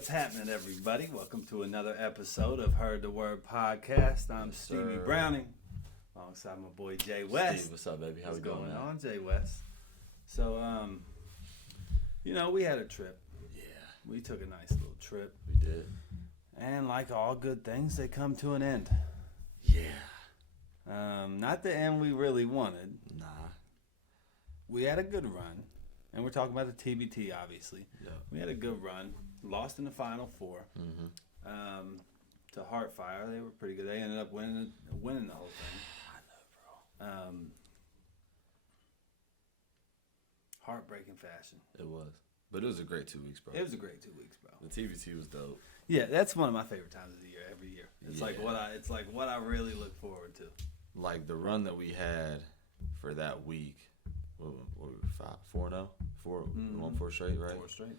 What's happening, everybody? Welcome to another episode of Heard the Word Podcast. I'm Stevie Browning, alongside my boy Jay West. Steve, what's up, baby? How we doing? What's going on, Jay West? So, we had a trip. Yeah, We took a nice little trip. we did. And like all good things, they come to an end. Yeah. Not the end we really wanted. Nah. We had a good run. And we're talking about the TBT, obviously. Yeah. We had a good run. Lost in the Final Four. Mm-hmm. To Heartfire. They were pretty good. They ended up winning the whole thing. I know, bro. Heartbreaking fashion. It was. But it was a great 2 weeks, bro. It was a great 2 weeks, bro. The TBT was dope. Yeah, that's one of my favorite times of the year. Every year, it's Yeah. like what I really look forward to. Like the run that we had for that week. What were we, 4-0? We won 4 straight, right? 4 straight.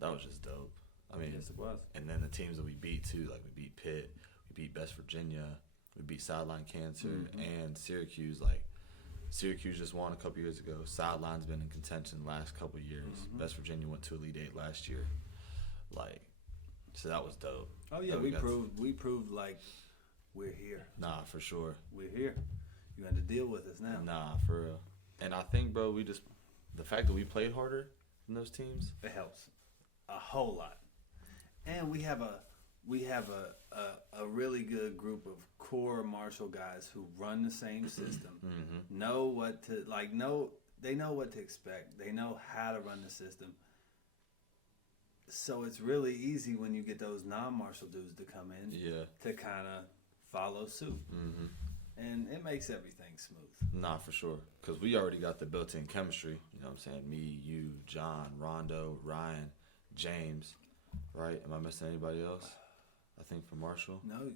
That was just dope. I mean, Yes, it was. and then the teams that we beat too, like we beat Pitt, we beat West Virginia, we beat Sideline Cancer, and Syracuse. Like Syracuse just won a couple years ago. Sideline's been in contention the last couple years. West Virginia went to Elite Eight last year. Like, so that was dope. Oh yeah, That we proved like we're here. Nah, for sure. We're here. You got to deal with us now. Nah, for real. And I think, bro, the fact that we played harder than those teams. It helps a whole lot. And we have a really good group of core Marshall guys who run the same system, know what to they know what to expect. They know how to run the system. So it's really easy when you get those non-Marshall dudes to come in to kind of follow suit. And it makes everything smooth. Nah, for sure. Because we already got the built-in chemistry. You know what I'm saying? Me, you, John, Rondo, Ryan, James. Right? Am I missing anybody else? I think from Marshall. No,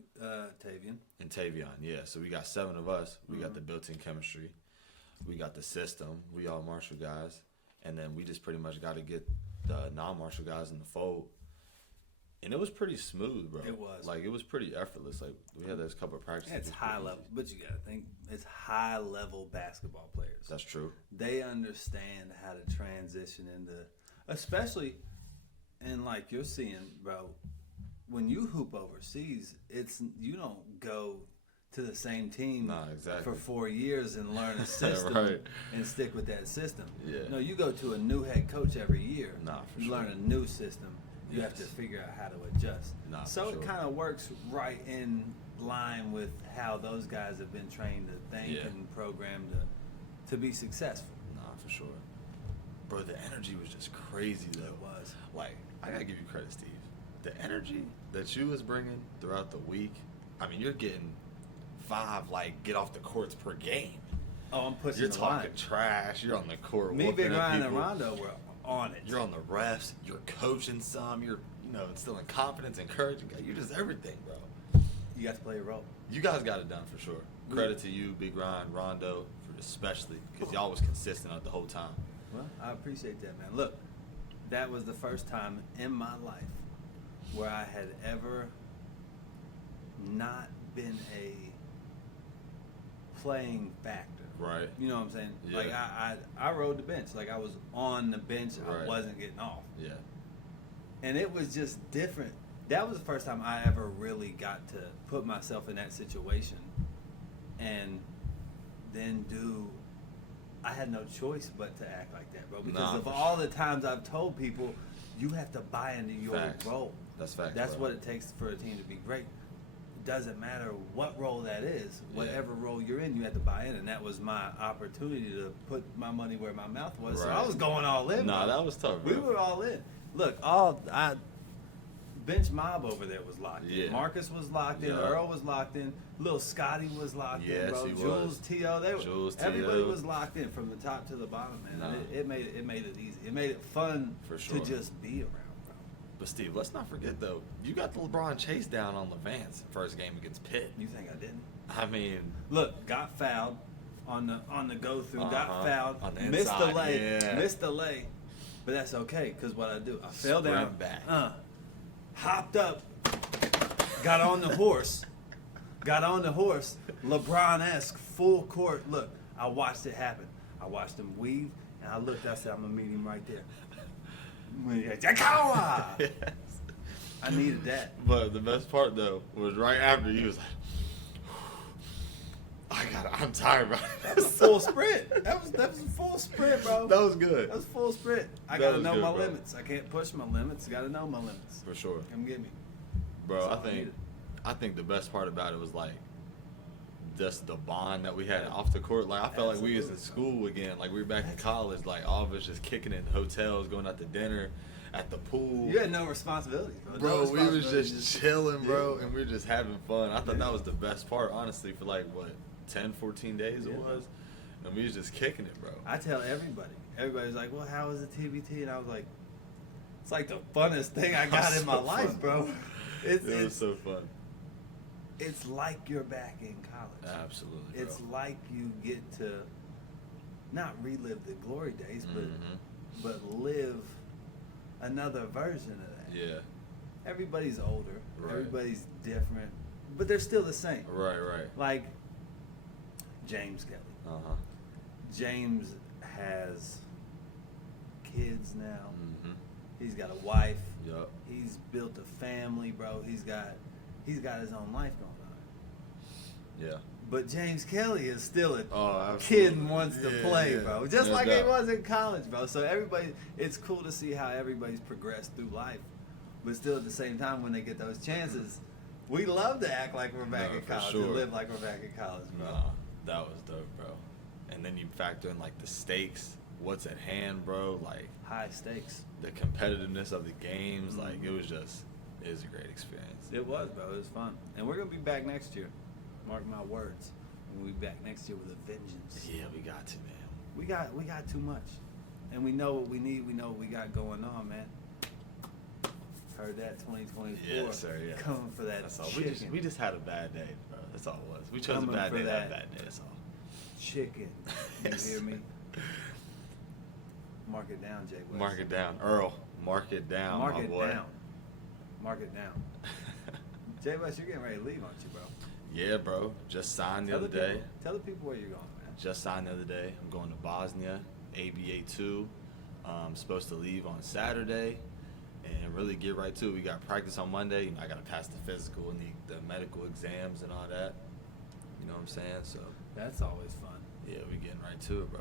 Tavian. And Tavion, yeah. So we got 7 of us. We got the built-in chemistry. We got the system. We all Marshall guys. And then we just pretty much got to get the non-Marshall guys in the fold. And it was pretty smooth, bro. It was. Like, it was pretty effortless. Like, we had those couple of practices. It's high level, but you got to think it's high level basketball players. That's true. They understand how to transition into, especially, and like you're seeing, bro, when you hoop overseas, you don't go to the same team for 4 years and learn a system and stick with that system. Yeah. No, you go to a new head coach every year. You learn a new system. You have to figure out how to adjust. So it kind of works right in line with how those guys have been trained to think and programmed to be successful. Nah, for sure. Bro, the energy was just crazy, though. It was. Like, I gotta give you credit, Steve. The energy that you was bringing throughout the week, I mean, you're getting 5, get off the courts per game. Oh, I'm pushing You're the talking line. trash. You're on the court. Me, whooping Big at Ryan, and people. Rondo were on it. You're on the refs. You're coaching some. You're, instilling confidence, encouraging. You're just everything, bro. You got to play a role. You guys got it done for sure. Credit to you, Big Ryan, Rondo, for especially because y'all was consistent the whole time. Well, I appreciate that, man. Look, that was the first time in my life where I had ever not been a playing factor. Right. You know what I'm saying? Yeah. Like I rode the bench. Like I was on the bench. Right. I wasn't getting off. Yeah. And it was just different. That was the first time I ever really got to put myself in that situation and then I had no choice but to act like that, bro. Because of all the times I've told people, you have to buy into your role. That's facts. That's bro. what it takes for a team to be great. It doesn't matter what role that is. Whatever role you're in, you have to buy in. And that was my opportunity to put my money where my mouth was. Right. So I was going all in, Nah, bro. that was tough, bro. We were all in. Look, bench mob over there was locked in. Marcus was locked in. Earl was locked in. Little Scotty was locked in, bro. He Jules, T.O. Everybody T.O. was locked in from the top to the bottom, man. Nah. It made it easy. It made it fun For sure. to just be around, bro. But Steve, let's not forget though, you got the LeBron chase down on Levance first game against Pitt. You think I didn't? I mean, Look, got fouled on the go through. Got fouled. On the missed the inside, lay. Missed the lay. But that's okay, because what I do, I fell down, back. hopped up, got on the horse, LeBron-esque, full court. Look, I watched it happen. I watched him weave, and I looked, I said, I'm going to meet him right there. Jakawa! I needed that. But the best part though was right after he was like, I'm tired, bro. That was a full sprint. That was a full sprint, bro. That was good. That was full sprint. I That gotta was know good, my bro. limits. I can't push my limits. Gotta know my limits. For sure. Come get me. Bro, That's all I needed. I think the best part about it was like just the bond that we had off the court. Like I felt like we was in school again. Like we were back in college. Like all of us just kicking it in hotels, going out to dinner, at the pool. You had no responsibilities, bro. Bro, No we was responsibilities, just chilling, bro, yeah. and we were just having fun. I thought Yeah. that was the best part, honestly, for like, what, 10, 14 days Yeah. it was? And we was just kicking it, bro. I tell everybody. Everybody's like, well, how was the TBT? And I was like, it's like the funnest thing I got in my So life, fun. bro. It was so fun. It's like you're back in college. Absolutely, bro. It's like you get to not relive the glory days, Mhm. but live another version of that. Yeah. Everybody's older. Right. Everybody's different, but they're still the same. Right, right. Like James Kelly. Uh-huh. James has kids now. Mm-hmm. He's got a wife. Yup. He's built a family, bro. He's got his own life going on. Yeah. But James Kelly is still a Oh, kid absolutely. and wants to Yeah, play, yeah. bro. Just No like doubt. he was in college, bro. So everybody, it's cool to see how everybody's progressed through life. But still at the same time, when they get those chances, we love to act like we're back No, in for college sure. and live like we're back in college, bro. No, that was dope, bro. And then you factor in, like, the stakes, what's at hand, bro. Like, High stakes. the competitiveness of the games. Like, Mhm. it was a great experience. It was, bro. It was fun. And we're going to be back next year. Mark my words. We'll be back next year with a vengeance. Yeah, we got to, man. We got too much. And we know what we need. We know what we got going on, man. Heard that 2024. Yes, sir, yeah. Coming for that That's all. chicken. We just had a bad day, bro. That's all it was. We chose Coming a bad for day to have a that. bad day. That's all. Chicken. You Yes. hear me? Mark it down, Jay West. Mark it down, Earl. Mark it down, Mark my it boy. down. Mark it down. Jay West, you're getting ready to leave, aren't you, bro? Yeah, bro. Just signed the Tell other day. Tell the people where you're going, man. Just signed the other day. I'm going to Bosnia, ABA 2. Supposed to leave on Saturday and really get right to it. We got practice on Monday. You know, I got to pass the physical and the medical exams and all that. You know what I'm saying? So, That's always fun. yeah, we getting right to it, bro.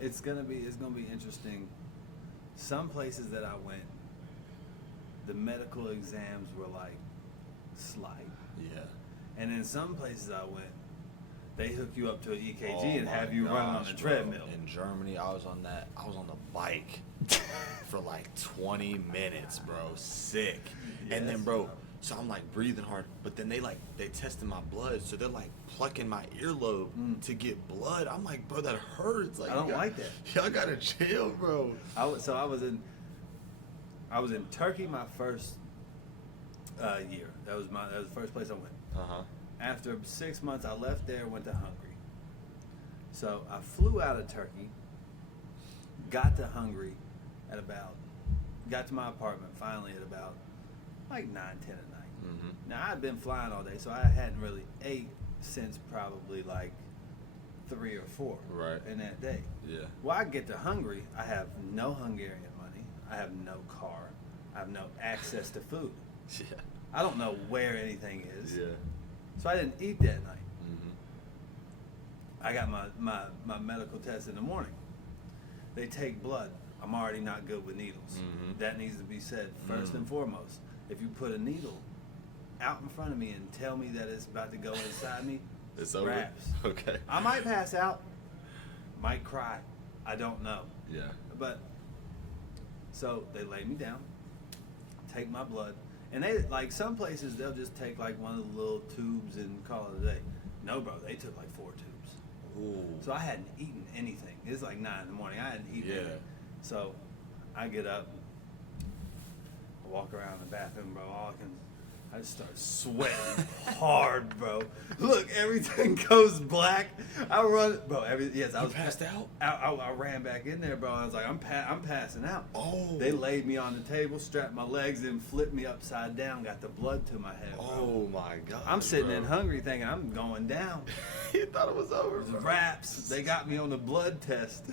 It's gonna be interesting. Some places that I went, the medical exams were like slight, Yeah. and in some places I went, they hook you up to an EKG Oh and my have you running on gosh, a bro. treadmill. In Germany, I was on the bike for like 20 minutes, bro. Sick. And then, Yes, bro, bro. so I'm like breathing hard, but then they tested my blood, so they're like plucking my earlobe to get blood. I'm like, bro, that hurts. Like, I don't like that. Y'all gotta chill, bro. I was in Turkey my first year. That was the first place I went. Uh-huh. After 6 months, I left there, went to Hungary. So I flew out of Turkey, got to Hungary got to my apartment finally at about like 9, 10 at night. Mm-hmm. Now I'd been flying all day, so I hadn't really ate since probably like 3 or 4 Right. in that day. Yeah. Well, I get to Hungary, I have no Hungarian money, I have no car, I have no access to food. Yeah. I don't know where anything is. Yeah. So I didn't eat that night. Mm-hmm. I got my medical test in the morning. They take blood. I'm already not good with needles. Mhm. That needs to be said first Mm. and foremost. If you put a needle out in front of me and tell me that it's about to go inside me, It's over. wraps. Okay. I might pass out, might cry. I don't know. Yeah. But so they lay me down, take my blood, and they like some places they'll just take like one of the little tubes and call it a day. No, bro, they took like 4 tubes. Ooh. So I hadn't eaten anything. It's like 9 in the morning. I hadn't eaten Yeah. anything. So I get up, I walk around the bathroom, bro. I just start sweating hard, bro. Look, everything goes black. I run, bro. I You was passed out? I ran back in there, bro. I was like, I'm passing out. Oh. They laid me on the table, strapped my legs in, flipped me upside down, got the blood to my head, bro. Oh my God. I'm sitting bro. in Hungary thinking I'm going down. You thought it was over, It was bro. wraps. They got me on the blood test.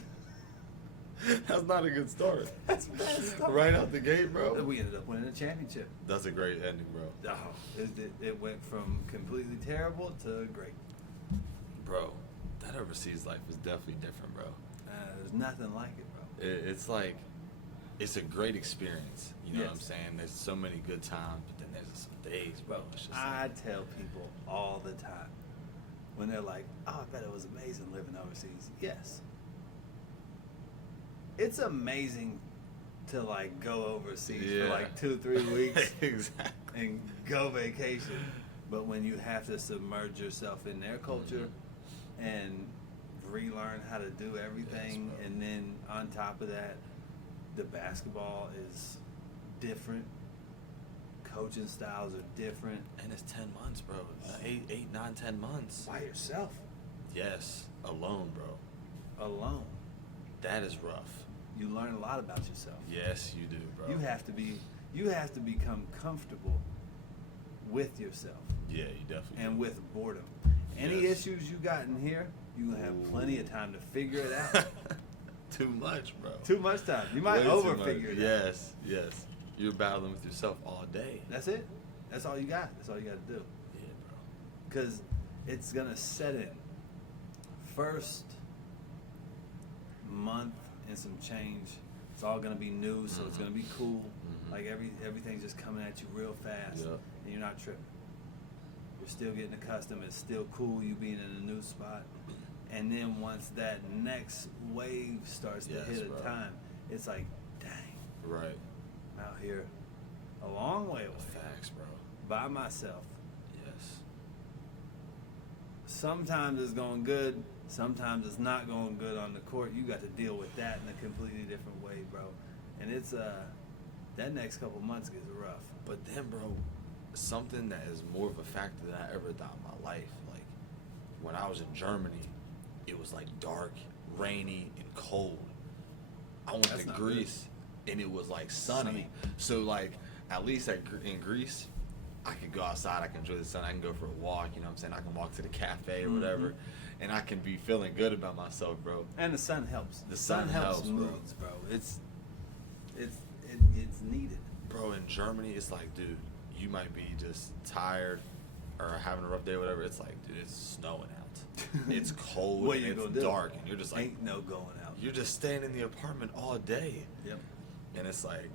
That's not a good start. That's a bad start. Right out the gate, bro. We ended up winning a championship. That's a great ending, bro. Oh, it went from completely terrible to great. Bro, that overseas life is definitely different, bro. There's nothing like it, bro. It's like, it's a great experience. You know what I'm Yes. saying? There's so many good times, but then there's some days, bro. It's just I like, tell people all the time when they're like, "Oh, I bet it was amazing living overseas." Yes, it's amazing to like go overseas for Yeah. like 2-3 weeks exactly. and go vacation, but when you have to submerge yourself in their culture and relearn how to do everything, bro. and then on top of that, the basketball is different. Coaching styles are different. And it's 10 months, bro. 8, 9, 10 months. By yourself, Yes, alone, bro. alone, That is rough. you learn a lot about yourself. Yes, you do, bro. You have to become comfortable with yourself Yeah, you definitely and do. with boredom. Any Yes. issues you got in here, you have Ooh. plenty of time to figure it out. Too much, bro. Too much time. You might Way too over much. figure it out. Yes, yes. You're battling with yourself all day. That's it. That's all you got. That's all you got to do. Yeah, bro. Because it's gonna set in. First month and some change, it's all gonna be new, so it's Mhm. gonna be cool. Mhm. Like everything's just coming at you real fast, Yep. and you're not tripping. You're still getting accustomed. It's still cool you being in a new spot. And then once that next wave starts to Yes, hit a bro. time, it's like, dang, Right. I'm out here a long way away Facts, bro. by myself. Yes. Sometimes it's going good, sometimes it's not going good on the court. You got to deal with that in a completely different way, bro. And it's that next couple months gets rough. But then, bro, something that is more of a factor than I ever thought in my life. Like, when I was in Germany, it was like dark, rainy, and cold. I went That's to not Greece, and it was like sunny. So, like, at least in Greece, I could go outside, I can enjoy the sun, I can go for a walk, you know what I'm saying? I can walk to the cafe or whatever, and I can be feeling good about myself, bro. And the sun helps. The sun helps, bro. moods, bro. It's needed. Bro, in Germany, it's like, dude, you might be just tired or having a rough day or whatever. It's like, dude, it's snowing out. It's cold What and you it's gonna do? dark, and you're just like, Ain't no going out. you're just staying in the apartment all day. Yep. And it's like,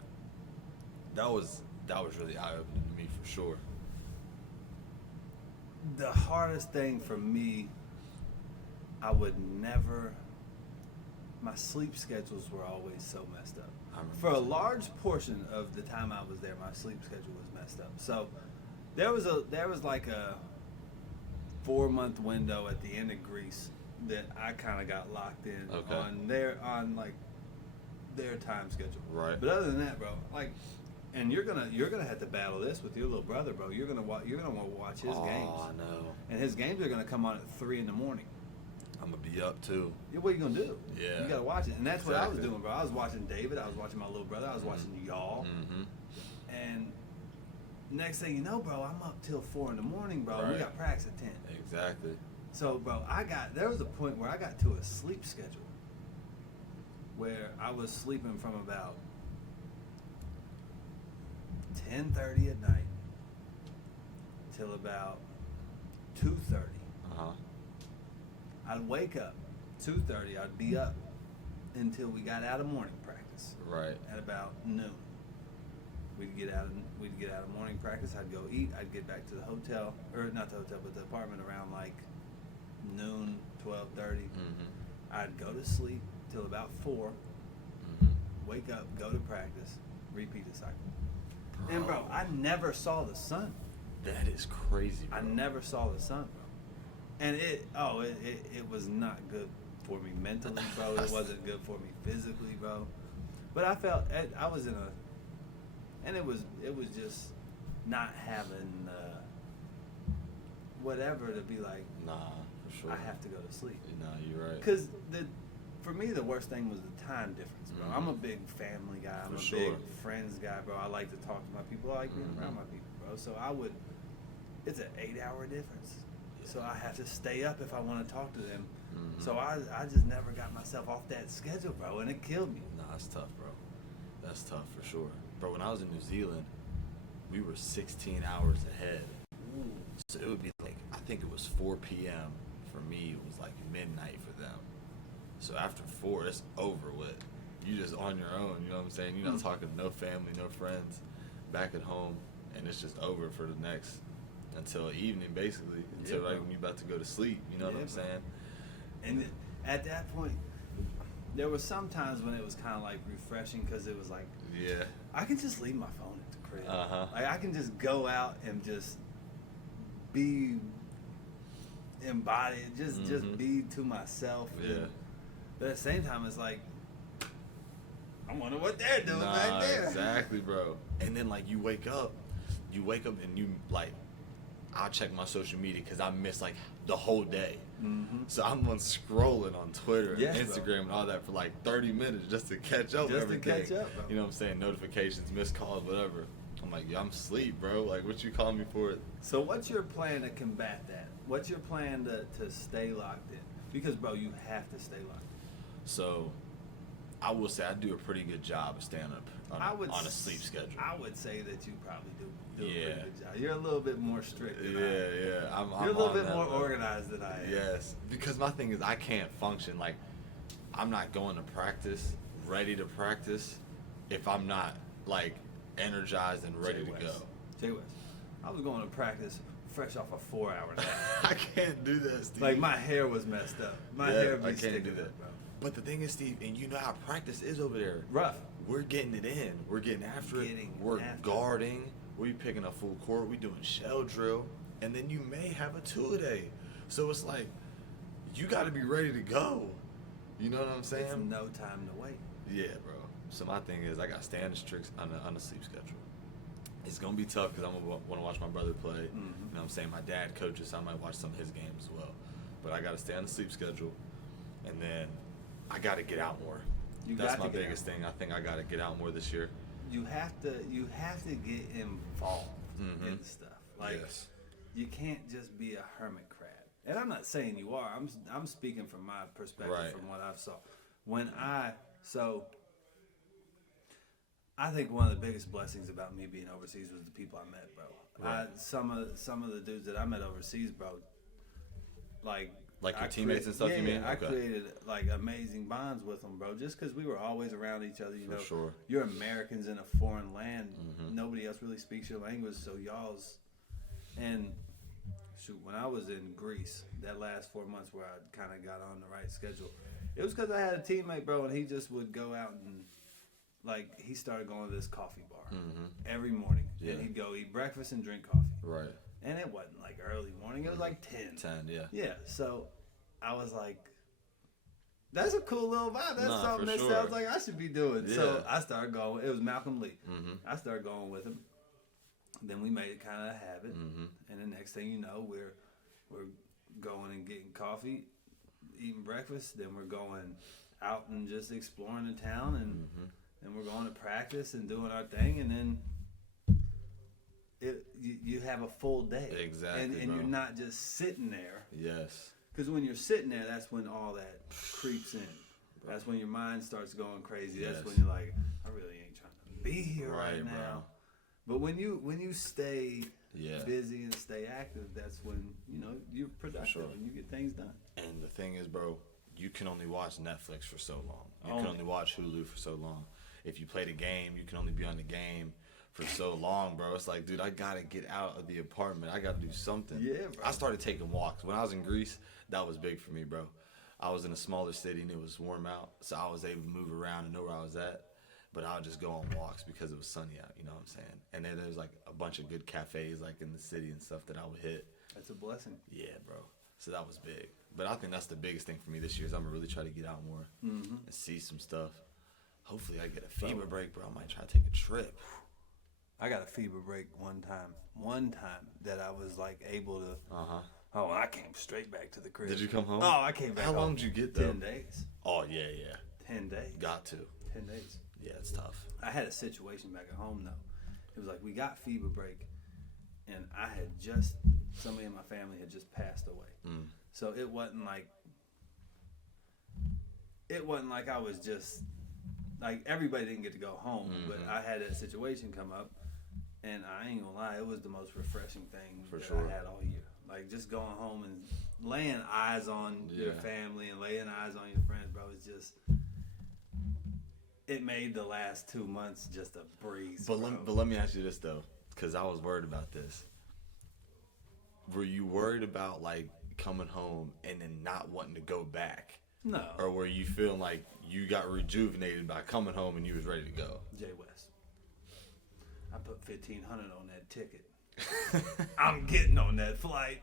that was really eye-opening to me for sure. The hardest thing for me, I would never. My sleep schedules were always so messed up. I remember For a that. large portion of the time I was there, my sleep schedule was messed up. So there was like a 4-month window at the end of Greece that I kind of got locked in Okay. on their time schedule. Right. But other than that, bro, like, and you're gonna have to battle this with your little brother, bro. You're gonna want to watch his games, Oh, I know. and his games are gonna come on at 3 in the morning. I'm going to be up, too. Yeah, what are you gonna do? Yeah. You gotta watch it, and that's what I was Exactly. doing, bro. I was watching David. I was watching my little brother. I was watching y'all. Mm-hmm. And next thing you know, bro, I'm up till 4 in the morning, bro. We Right. got practice at 10. Exactly. So, bro, there was a point where I got to a sleep schedule where I was sleeping from about 10:30 at night till about 2:30. Uh-huh. I'd wake up 2:30. I'd be up until we got out of morning practice Right. at about noon. We'd get out of morning practice. I'd go eat. I'd get back to the hotel, or not the hotel, but the apartment around like noon, 12:30. Mm-hmm. I'd go to sleep till about 4. Mm-hmm. Wake up, go to practice, repeat the cycle. And bro, I never saw the sun. That is crazy, bro. I never saw the sun, bro. And it was not good for me mentally, bro. It wasn't good for me physically, bro. But I felt I was in and it was just not having whatever to be like. Nah, for sure. I have to go to sleep. Nah, you're right. Cause for me the worst thing was the time difference, bro. Mhm. I'm a big family guy. I'm For a sure. big friends guy, bro. I like to talk to my people. I like being Mhm. around my people, bro. So it's an 8-hour difference. Yeah. So I have to stay up if I want to talk to them So I just never got myself off that schedule, bro, and it killed me. Nah, that's tough, bro. That's tough for sure. Bro, when I was in New Zealand, we were 16 hours ahead. So it would be like, I think it was 4 p.m. For me, it was like midnight for them. So after 4, it's over with. You just on your own, you know what I'm saying? You're not talking to no family, no friends, back at home, and it's just over for the next, until evening, basically, until Yeah, like bro. when you're about to go to sleep, you know what Yeah, I'm bro. saying? And at that point, there were some times when it was kind of like refreshing because it was like, Yeah. I can just leave my phone at the crib. Uh-huh. Like I can just go out and just be embodied, just be to myself. Yeah. But at the same time, it's like, I wonder what they're doing Nah, back there. exactly, bro. And then like you wake up and you like, I'll check my social media because I miss like the whole day. So I'm on scrolling on Twitter and Yes, bro. Instagram and all that for like 30 minutes just to catch up with Just to everything. catch up, bro. You know what I'm saying? Notifications, missed calls, whatever. I'm like, yo, I'm asleep, bro. Like, what you calling me for? So what's your plan to combat that? What's your plan to stay locked in? Because, bro, you have to stay locked in. So I will say I do a pretty good job of staying up on a sleep schedule. I would say that you probably do a pretty Yeah. good job. You're a little bit more strict than I am. Yeah. I'm You're a little on bit that, more bro. organized than I am. Yes, because my thing is I can't function like I'm not going to practice, ready to practice, if I'm not like energized and ready Jay to West. go. Jay West, I was going to practice fresh off a 4-hour nap. I can't do that, Steve. Like my hair was messed up. My Yeah, hair I be can't sticking do that. up, bro. But the thing is, Steve, and you know how practice is over there. Rough. We're getting it in. We're getting after it. Getting We're after it. guarding. We picking up full court. We doing shell drill, and then you may have a 2-a-day. So it's like you got to be ready to go. You know what I'm saying? It's no time to wait. Yeah, bro. So my thing is, I got to stay on the strict on the sleep schedule. It's gonna be tough because I'm gonna want to watch my brother play. You know what I'm saying? My dad coaches, so I might watch some of his games as well. But I got to stay on the sleep schedule, and then I got to get out more. You That's got my to get biggest out. thing. I think I got to get out more this year. You have to get involved in stuff. Like Yes. you can't just be a hermit crab. And I'm not saying you are. I'm speaking from my perspective, Right. from what I've saw. I think one of the biggest blessings about me being overseas was the people I met, bro. Right. Some of the dudes that I met overseas, bro, like Like your I teammates and stuff, yeah, you mean? I Okay. created like amazing bonds with them, bro. Just because we were always around each other, you For know. sure. You're Americans in a foreign land. Nobody else really speaks your language, so y'all's. And shoot, when I was in Greece, that last 4 months where I kind of got on the right schedule, it was because I had a teammate, bro, and he just would go out and like he started going to this coffee bar every morning, Yeah. and he'd go eat breakfast and drink coffee. Right. And it wasn't like early morning; it was like 10. 10, yeah. Yeah, so I was like, that's a cool little vibe. That's Nah, something for that sure. sounds like I should be doing. So Yeah. I started going. It was Malcolm Lee. I started going with him. Then we made it kind of a habit. And the next thing you know, we're going and getting coffee, eating breakfast. Then we're going out and just exploring the town, and then we're going to practice and doing our thing. And then you have a full day. Exactly, And bro. you're not just sitting there. Yes. Because when you're sitting there, that's when all that creeps in. That's when your mind starts going crazy. Yes. That's when you're like, I really ain't trying to be here right, Right, bro. now. But when you stay Yeah. busy and stay active, that's when you're productive sure. and you get things done. And the thing is, bro, you can only watch Netflix for so long. You Only. can only watch Hulu for so long. If you play the game, you can only be on the game for so long, bro. It's like, dude, I gotta get out of the apartment. I gotta do something. Yeah, bro. I started taking walks. When I was in Greece, that was big for me, bro. I was in a smaller city and it was warm out, so I was able to move around and know where I was at. But I would just go on walks because it was sunny out, you know what I'm saying? And then there's like a bunch of good cafes like in the city and stuff that I would hit. That's a blessing. Yeah, bro. So that was big. But I think that's the biggest thing for me this year is I'm gonna really try to get out more and see some stuff. Hopefully I get a fever break, bro. I might try to take a trip. I got a fever break one time that I was like able to. Uh-huh. Oh, I came straight back to the crib. Did you come home? Oh, I came back. How long home. did you get, though? 10 days. Oh, yeah. 10 days. Got to. 10 days. Yeah, it's tough. I had a situation back at home though. It was like we got fever break, and I had just somebody in my family had just passed away. So it wasn't like it wasn't like I was just like everybody didn't get to go home, but I had that situation come up, and I ain't gonna lie, it was the most refreshing thing For that sure. I had all year. Like just going home and laying eyes on your Yeah. family and laying eyes on your friends, bro. It's just it made the last 2 months just a breeze. But bro. let me ask you this though, because I was worried about this. Were you worried about like coming home and then not wanting to go back, no, or were you feeling like you got rejuvenated by coming home and you was ready to go? Jay West. I put $1,500 on that ticket. I'm getting on that flight.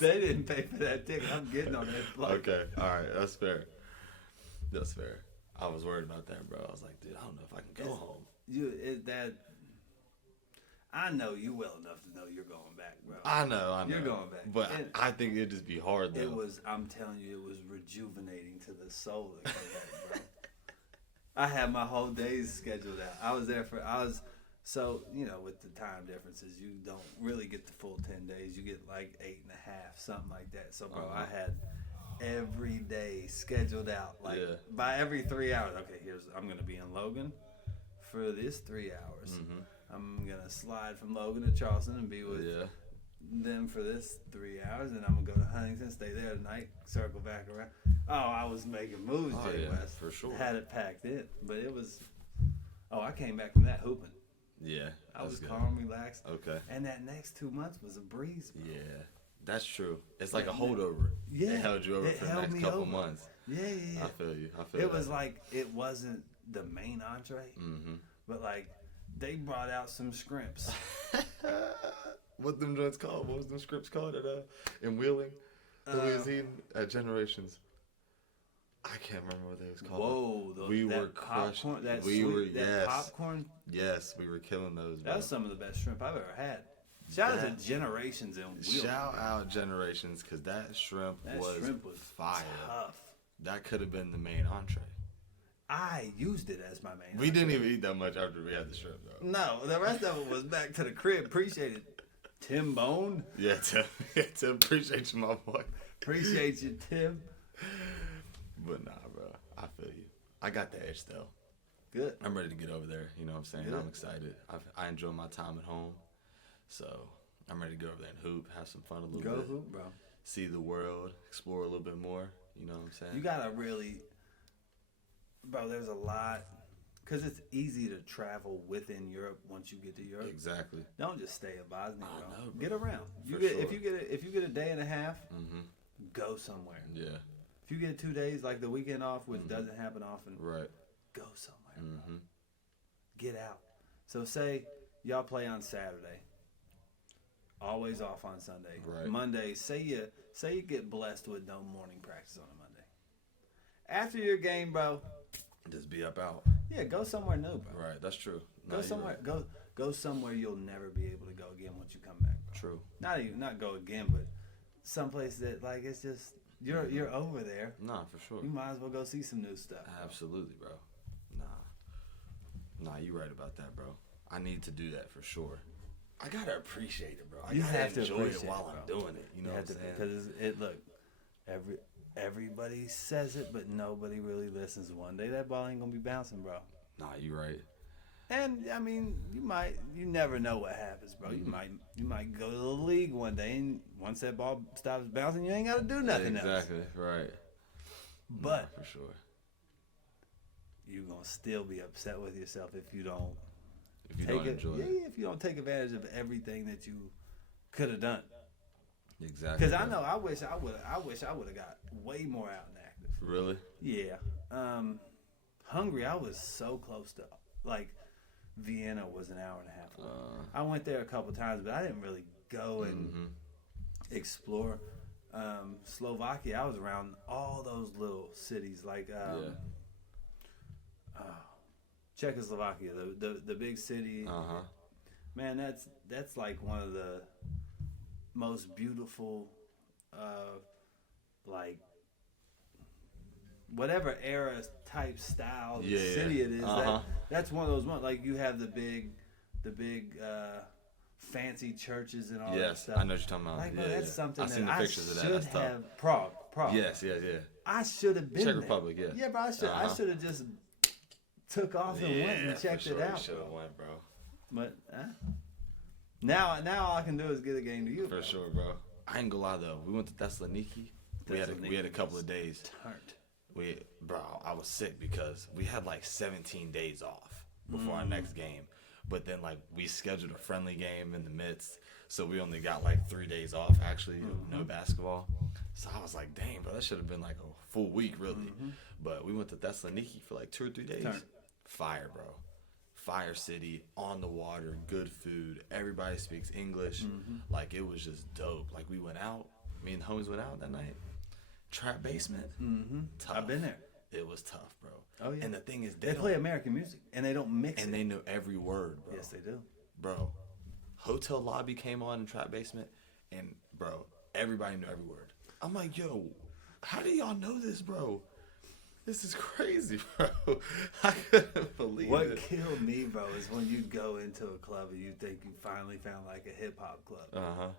They didn't pay for that ticket. I'm getting on that flight. Okay, all right, that's fair. That's fair. I was worried about that, bro. I was like, dude, I don't know if I can go home. I know you well enough to know you're going back, bro. I know. You're going back. But And I think it'd just be hard though. I'm telling you, it was rejuvenating to the soul to come back, bro. I had my whole days scheduled out. So, with the time differences, you don't really get the full 10 days. You get like 8.5, something like that. So, bro, I had every day scheduled out. Like, by every 3 hours, okay, I'm going to be in Logan for this 3 hours. I'm going to slide from Logan to Charleston and be with them for this 3 hours. And I'm going to go to Huntington, stay there tonight, circle back around. Oh, I was making moves, Jay West. For sure. Had it packed in. But it was, I came back from that hooping. Yeah. I was good. calm, relaxed. Okay. And that next 2 months was a breeze, bro. Yeah. That's true. It's like a holdover. Yeah. It held you over It for the held next me couple over. months. Yeah. I feel you. It was like, it wasn't the main entree, but like, they brought out some scrimps. What them joints called? What was them scripts called in Wheeling? That we was eating at Generations. I can't remember what they was called. Whoa. We that were crushing. popcorn, that We sweet, were- that yes. popcorn, Yes, we were killing those, bro. that was some of the best shrimp I've ever had. Shout out to Generations in Wheeling. Shout out Generations, because that shrimp was fire. tough. That could have been the main entree. I used it as my main We entree. didn't even eat that much after we had the shrimp, though. No, the rest of it was back to the crib. Appreciate it, Tim Bone. Yeah, to appreciate you, my boy. Appreciate you, Tim. But nah, bro. I feel you. I got the itch, though. Good. I'm ready to get over there. You know what I'm saying? Good. I'm excited. I enjoy my time at home. So I'm ready to go over there and hoop, have some fun a little Go bit. hoop, bro. See the world, explore a little bit more. You know what I'm saying? You gotta really, bro. There's a lot, cause it's easy to travel within Europe once you get to Europe. Exactly. Don't just stay in Bosnia, I bro. know, bro. Get around. For sure. If you get a day and a half, go somewhere. Yeah. If you get 2 days, like the weekend off, which doesn't happen often, Right. go somewhere. Bro. Get out. So say y'all play on Saturday. Always off on Sunday. Right. Monday, say you get blessed with no morning practice on a Monday. After your game, bro, Just be up out. yeah, go somewhere new, bro. Right. That's true. Go Nah, you're somewhere. right. Go somewhere you'll never be able to go again once you come back, bro. True. Not go again, but someplace that like it's just you're over there. Nah, for sure. You might as well go see some new stuff. Bro. Absolutely, bro. Nah, you right about that, bro. I need to do that for sure. I gotta appreciate it, bro. I You gotta have to enjoy appreciate it while it, I'm bro. doing it. You know what I'm saying? Because everybody says it, but nobody really listens. One day that ball ain't gonna be bouncing, bro. Nah, you right. And I mean, you never know what happens, bro. You might go to the league one day, and once that ball stops bouncing, you ain't gotta do nothing else. Exactly. Right. But Nah, for sure. you're gonna still be upset with yourself if you don't If you don't enjoy it. if you don't take advantage of everything that you could have done. Exactly. Because I bro. know I wish I would have got way more out and active. Really? Yeah. Hungary, I was so close to, like, Vienna was an hour and a half away. I went there a couple times, but I didn't really go and explore. Slovakia, I was around all those little cities, like Czechoslovakia, the big city. Man, that's like one of the most beautiful, like, whatever era type style city it is. That's one of those ones. Like, you have the big fancy churches and all that Yes, stuff. I know what you're talking about. Like, yeah, bro, that's yeah. something I've seen that the I pictures of that. should That's tough. have. Prague. Yes, yeah. I should have been Czech there. Republic, yeah. Yeah, bro. I should have just took off and went and checked it out. Should have went, bro. But now all I can do is get a game to you. For bro. sure, bro. I ain't gonna lie though. We went to Thessaloniki. We had a couple of days. Turned. I was sick because we had like 17 days off before our next game. But then like we scheduled a friendly game in the midst, so we only got like 3 days off actually, no basketball. So I was like, dang, bro, that should have been like a full week really. But we went to Thessaloniki for like 2 or 3 days. Turned. Fire, bro. Fire city, on the water, good food. Everybody speaks English. Like it was just dope. Like we went out. Me and the homies went out that night. Trap basement. Tough. I've been there. It was tough, bro. Oh yeah. And the thing is, They play American music and they don't mix and it. they know every word, bro. Yes, they do. Bro, Hotel Lobby came on in Trap Basement, and bro, everybody knew every word. I'm like, yo, how do y'all know this, bro? This is crazy, bro. I couldn't believe What it. killed me, bro, is when you go into a club and you think you finally found like a hip hop club,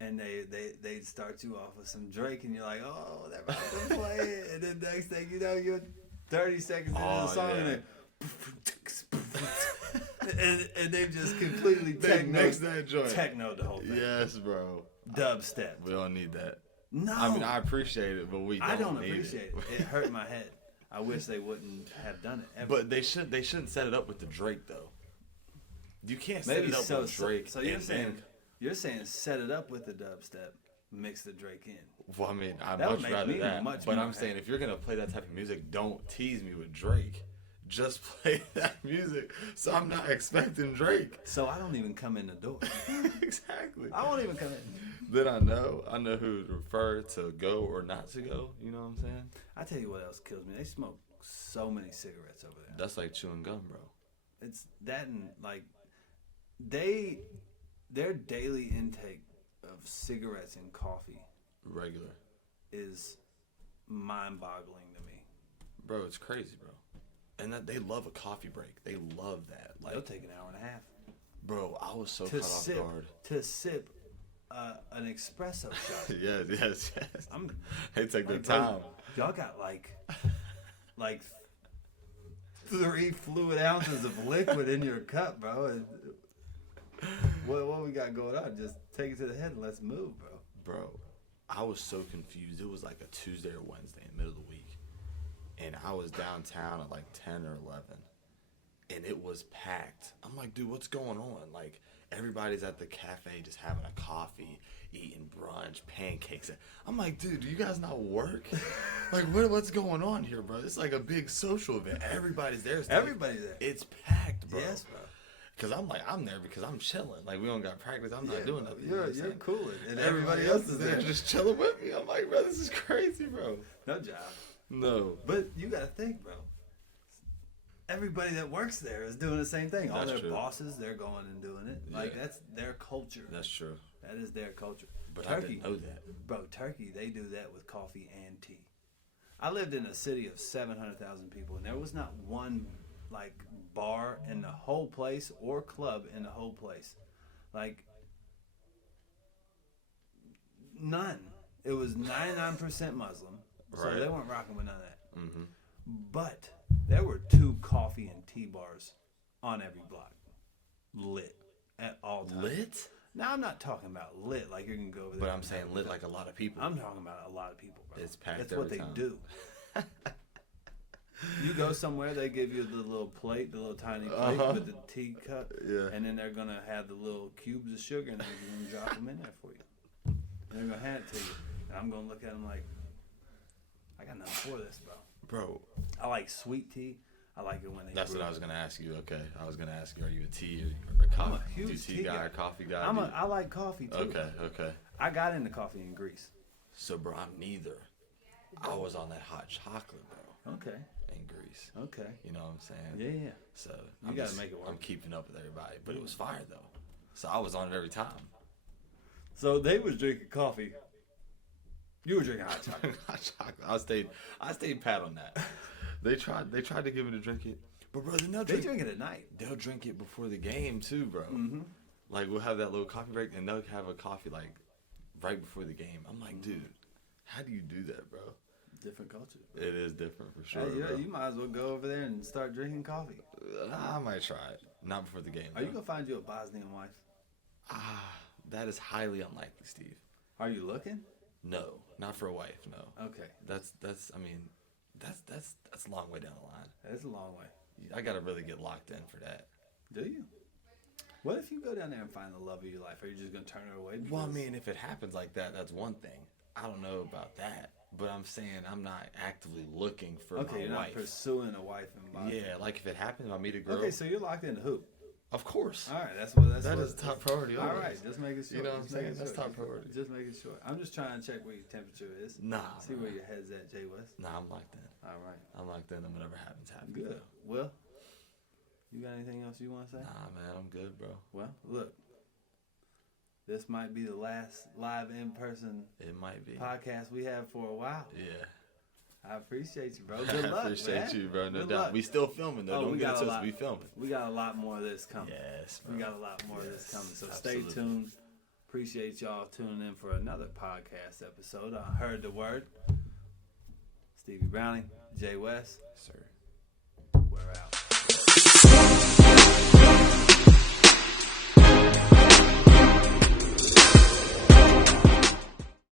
and they start you off with some Drake, and you're like, oh, they're about to play it, and then next thing you know, you're 30 seconds into the song, and and they just completely They mixed that joint. techno the whole thing. Yes, bro. Dubstep. We don't need that. No, I mean, I appreciate it, but we don't I don't need appreciate it. It hurt my head. I wish they wouldn't have done it ever. But they shouldn't set it up with the Drake though. You can't set Maybe it up so. with Drake. So you're and saying then- you're saying set it up with the dubstep, mix the Drake in. Well, I mean, I'd That would much make rather me that. much But more I'm saying happy. if you're gonna play that type of music, don't tease me with Drake. Just play that music, so I'm not expecting Drake. So I don't even come in the door. Exactly. I won't even come in. Then I know who to refer to go or not to go. You know what I'm saying? I tell you what else kills me. They smoke so many cigarettes over there. That's like chewing gum, bro. It's that and like their daily intake of cigarettes and coffee Regular, is mind-boggling to me. bro. It's crazy, bro. And that they love a coffee break. They love that. They'll Like, take an hour and a half bro, I was so to caught off sip guard. an espresso shot. yes. I'm They take their like, bro, time. y'all got like 3 fluid ounces of liquid in your cup, bro. And what we got going on? Just take it to the head and let's move, bro. Bro, I was so confused. It was like a Tuesday or Wednesday in the middle of the week. And I was downtown at like 10 or 11. And it was packed. I'm like, dude, what's going on? Like, everybody's at the cafe just having a coffee, eating brunch, pancakes. I'm like, dude, do you guys not work? Like, what's going on here, bro? It's like a big social event. Everybody's there. It's like- Everybody's there. It's packed, bro. Yes, bro. Because I'm like, I'm there because I'm chilling. Like, we don't got practice. I'm not doing nothing. You know You're what I'm saying? cooling, and Everybody else is there just chilling with me. I'm like, bro, this is crazy, bro. No job. No. But you gotta think, bro. Everybody that works there is doing the same thing. All That's their true. bosses, they're going and doing it. Like Yeah. that's their culture. That's true. That is their culture. But I Turkey, didn't know that. bro. Turkey, they do that with coffee and tea. I lived in a city of 700,000 people, and there was not one like bar in the whole place or club in the whole place, like none. It was 99% Muslim, so Right. they weren't rocking with none of that. Mm-hmm. But there were 2 coffee and tea bars on every block, lit at all times. Lit? Now I'm not talking about lit like you're gonna go over there. But I'm and saying have lit a- like a lot of people. I'm talking about a lot of people, bro. It's packed That's what every they time. do. You go somewhere, they give you the little plate, the little tiny plate Uh-huh. with the teacup, Yeah. and then they're gonna have the little cubes of sugar, and they're gonna drop them in there for you. And they're gonna hand it to you, and I'm gonna look at them like, I got nothing for this, bro. Bro, I like sweet tea. I like it when they. that's brew what I it. was going to ask you. Okay. I was going to ask you, are you a tea or a I'm coffee? a huge tea tea guy guy. or coffee guy? I like coffee too. Okay. I got into coffee in Greece. So, bro, I'm neither. I was on that hot chocolate, bro, Okay. in Greece. Okay. You know what I'm saying? Yeah. So, You gotta make it work. I'm keeping up with everybody. But it was fire, though. So, I was on it every time. So they was drinking coffee. You were drinking hot chocolate. Hot chocolate. I stayed pat on that. They tried to give me to drink it. But, bro, then They drink it at night. they'll drink it before the game, too, bro. Mm-hmm. Like, we'll have that little coffee break, and they'll have a coffee, like, right before the game. I'm like, dude, how do you do that, bro? Different culture. It is different for sure. Hey, bro. you might as well go over there and start drinking coffee. I might try it. Not before the game. Are you though. gonna find you a Bosnian wife? That is highly unlikely, Steve. Are you looking? No, not for a wife. No. Okay, That's I mean, that's a long way down the line. that's a long way. I gotta really get locked in for that. Do you? What if you go down there and find the love of your life? Are you just gonna turn her away? Well, I because- mean, if it happens like that, that's one thing. I don't know about that, but I'm saying I'm not actively looking for okay, my you're not wife. pursuing a wife in Bosnia. Yeah, like if it happens, I meet a girl. Okay, so you're locked in the hoop. Of course. All right, that's That what is top priority. All always. right, just making sure. You know what I'm just saying? making That's sure. top priority. Just making sure. I'm just trying to check where your temperature is. Nah. See where your head's at, Jay West. Nah, I'm locked in. All right, I'm locked in, and whatever happens, happens. good. Well, you got anything else you want to say? Nah, man, I'm good, bro. Well, look, this might be the last live in-person It might be. podcast we have for a while. Yeah. I appreciate you, bro. Good luck, I appreciate man. you, bro. No Good doubt. luck. We still filming though. Oh, Don't we get got it a twisted. lot. We filming. We got a lot more of this coming. Yes, bro. We got a lot more of this Yes, coming. So absolutely. stay tuned. Appreciate y'all tuning in for another podcast episode. I heard the word. Stevie Browning, Jay West. Sir.